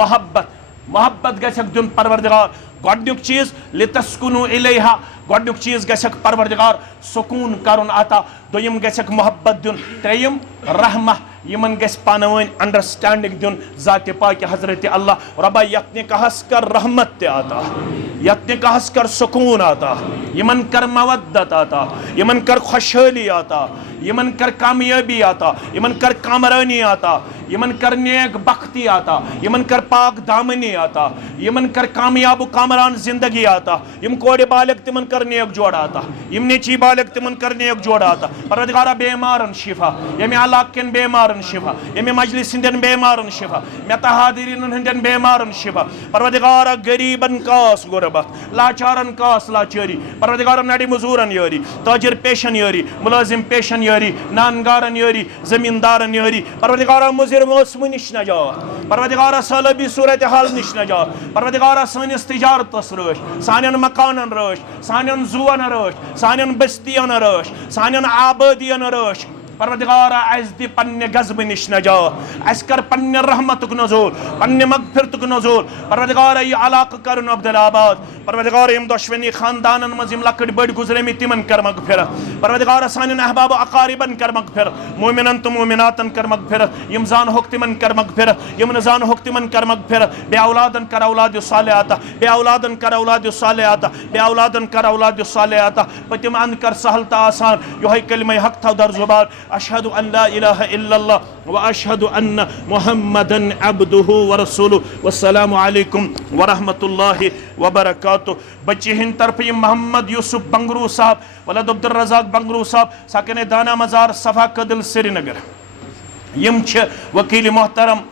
मोहब्बत मोहब्बत गज दिन परवरदिगार गोडनुक चीज लितस्कुनु इलैहा गोडनुक चीज गज परवरदिगार सुकून करन अता दोयम गज मोहब्बत दिन त्रेयम रहमा यमन गज पानवन अंडरस्टैंडिंग दिन जात पाक हजरत अल्लाह रबा यत्ने कहस कर रहमत आता यत्ने कहस कर सुकून आता यमन कर मवद्दत आता यमन कर खुशहाली आता यमन कर कामयाबी आता यमन कर कामरानी आता यमन कर नेक बख्ती आता यमन कर पाक दामनी आता यमन कर कामयाब कामरान जिंदगी आता यम कोड़े बालक तिमन कर नेक जोड़ा आता यम नेची बालक तिमन कर नेक जोड़ा आता परवरदिगार बेमारन शिफा यमे इलाकन बेमारन शिफा यमे मजलिस हिंदन बेमारन शिफा मेता हादिरीन हिंदन बेमारन शिफा परवरदिगार गरीबन कास गुरबत लाचारन कास लाचारी परवरदिगार नडी मजूरन यारी ताजिर पेशन यारी मुलाजिम पेशन यारी नानगारन यारी जमींदारन यारी परवरदिगार मुजिर मौसम निश नजात परवरदिगार सलबी सूरत हाल निश नजात परवरदिगार सानिस तिजारतस रश सानियन मकानन रश सानियन जुवन रश सानियन बस्तियन रश सानियन आबादियन रश परवरदिगार अस दि पन्ने गज़ब निश नजात अस कर पन्ने रहमतुक नज़ूल पन्ने मगफिरतुक नज़ूल परवरदिगार ये इलाक़ कर अब्दुलाबाद परवरदिगार यम दुश्मनी खानदानन मज यम लकड़ बड़ गुजरेमि तिमन कर मगफिरत परवरदिगार सानिन अहबाब अकारिबन कर मगफिरत मोमिनन तो मोमिनातन कर मगफिरत यम जान होक तिमन कर मगफिरत यम न जान होक तिमन कर मगफिरत बे औलादन कर औलाद सालिहाता बे औलादन कर औलाद सालिहाता बे औलादन कर औलाद सालिहाता पतिम अन कर सहलता आसान योहि कलिमा हक था दर जुबान अशहदु अन ला इलाहा इल्लल्लाह व अशहदु अन्न मुहम्मदन अब्दुहु व रसूलुहु वस्सलामु अलैकुम व रहमतुल्लाहि व बरकातुहु। बच्चे हिंद तरफ मोहम्मद यूसुफ बंगरू साहब वलद अब्दुल रज़ाक बंगरू साहब साकिन दाना मजार सफा कदिल श्रीनगर यम वकील मोहतरम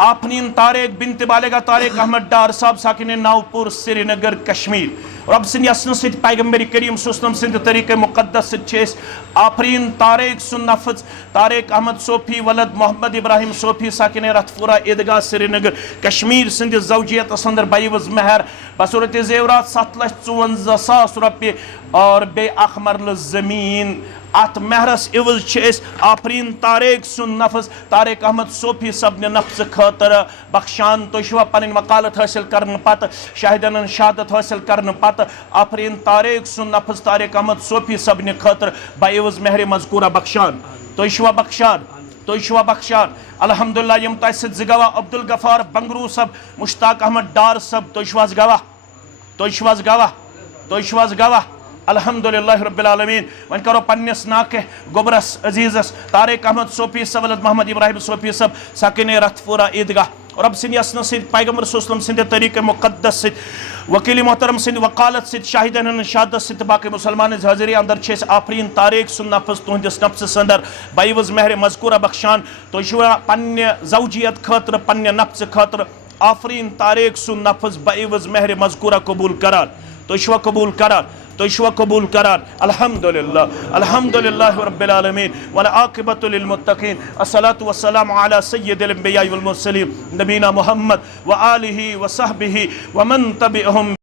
आफरीन तारिक बिनत बालिगा तारिक अहमद डार साहब साकिन नावपुर श्रीनगर कश्मीर रब सिंह यसन सत पैगंबर करीम सुस्लम सिंह तरीक़े मुक़द्दस सत आफरीन तारिक सुन नफज तारिक अहमद सोफी वलद मोहम्मद इब्राहिम सोफी साकिन रथपुरा ईदगाह श्रीनगर कश्मीर सिंध जौजियत अंदर बईवज महर बसूरत जेवरात 7,54,000 रुपये और बे अख मरल जमीन अत महरस इवज आफरीन तारिक सुन नफज तारिक अहमद सोफी सब ने नफ्स खतर बख्शान तुशवा पन वकालत हासिल करने पत शाहिदन शहादत हासिल करने पत आफरीन तारिक सुन नफज तारिक अहमद सोफी सब ने खतर बाइवज महर मजकूरा बख्शान तुशवा बख्शान अल्हम्दुलिल्लाह यम तस गवाह अब्दुल गफार बंगरू सब मुश्ताक अहमद डार सब तुशवाज गवाह अल्हम्दुलिल्लाह रब्बिल आलमीन वन करो पन्निस नाके गोबरस अजीजस तारिक अहमद सोफी सब मोहम्मद इब्राहिम सोफी सब साकिन रथपुरा ईदगाह रब सिंध यसना सिंध पैगम्बर रसूल सिंध तरीक़े मुक़द्दस सिंध वकील मोहतरम सिंध वकालत सिंध शाहिदन शहादत सिंध बाकी मुसलमान हाजिरी अंदर आफरीन तारेक सुन नफ्स तुहंदिस नफ्स अंदर बाईवज महर मजकूरा बख्शान तो पन्ने ज़ौजियत खतर पन्ने नफ्स खतर आफरीन तारेक सुन नफ्स बाईवज महर मजकूरा कबूल करार तो कबूल करार तो कबूल करार अल्हम्दुलिल्लाह रब्बिल आलमीन वल आक़िबतु लिल मुत्तक़ीन अस्सलातु वस्सलामु अला सय्यिदिल अंबिया वल मुरसलीन नबीना मुहम्मद व आलिहि व सहबिहि व मन तबिअहुम